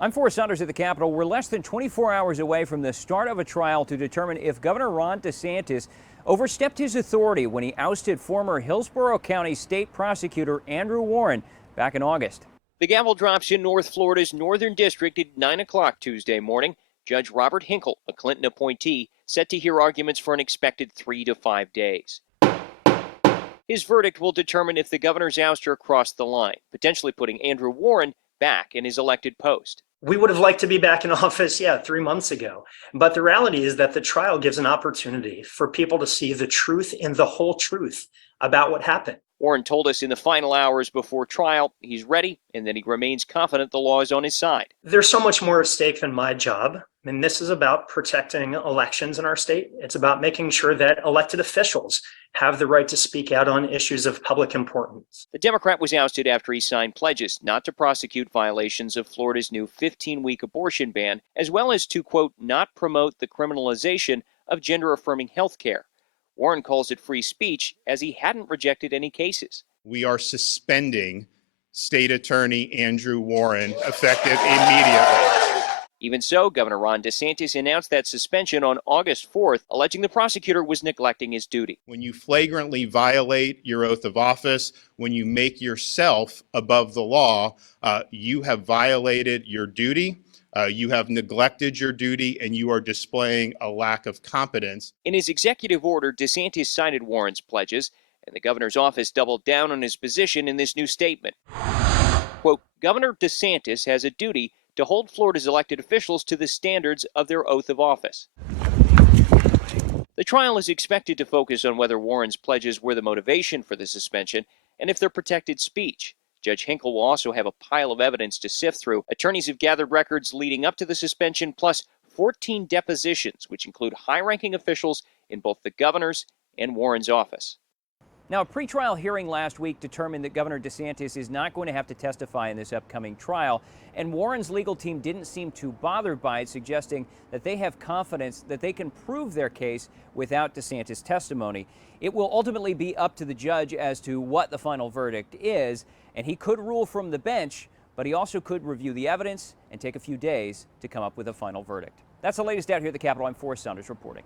I'm Forrest Saunders at the Capitol. We're less than 24 hours away from the start of a trial to determine if Governor Ron DeSantis overstepped his authority when he ousted former Hillsborough County state prosecutor Andrew Warren back in August. The gavel drops in North Florida's Northern District at 9 o'clock Tuesday morning. Judge Robert Hinkle, a Clinton appointee, set to hear arguments for an expected 3 to 5 days. His verdict will determine if the governor's ouster crossed the line, potentially putting Andrew Warren back in his elected post. We would have liked to be back in office, 3 months ago. But the reality is that the trial gives an opportunity for people to see the truth and the whole truth about what happened. Warren told us in the final hours before trial he's ready and that he remains confident the law is on his side. There's so much more at stake than my job. And this is about protecting elections in our state. It's about making sure that elected officials have the right to speak out on issues of public importance. The Democrat was ousted after he signed pledges not to prosecute violations of Florida's new 15-week abortion ban, as well as to, quote, not promote the criminalization of gender-affirming health care. Warren calls it free speech as he hadn't rejected any cases. We are suspending State Attorney Andrew Warren effective immediately. Even so, Governor Ron DeSantis announced that suspension on August 4th, alleging the prosecutor was neglecting his duty. When you flagrantly violate your oath of office, when you make yourself above the law, you have violated your duty. You have neglected your duty, and you are displaying a lack of competence. In his executive order, DeSantis cited Warren's pledges, and the governor's office doubled down on his position in this new statement. Quote, Governor DeSantis has a duty to hold Florida's elected officials to the standards of their oath of office. The trial is expected to focus on whether Warren's pledges were the motivation for the suspension and if they're protected speech. Judge Hinkle will also have a pile of evidence to sift through. Attorneys have gathered records leading up to the suspension, plus 14 depositions, which include high-ranking officials in both the governor's and Warren's office. Now, a pretrial hearing last week determined that Governor DeSantis is not going to have to testify in this upcoming trial, and Warren's legal team didn't seem too bothered by it, suggesting that they have confidence that they can prove their case without DeSantis' testimony. It will ultimately be up to the judge as to what the final verdict is, and he could rule from the bench, but he also could review the evidence and take a few days to come up with a final verdict. That's the latest out here at the Capitol. I'm Forrest Saunders reporting.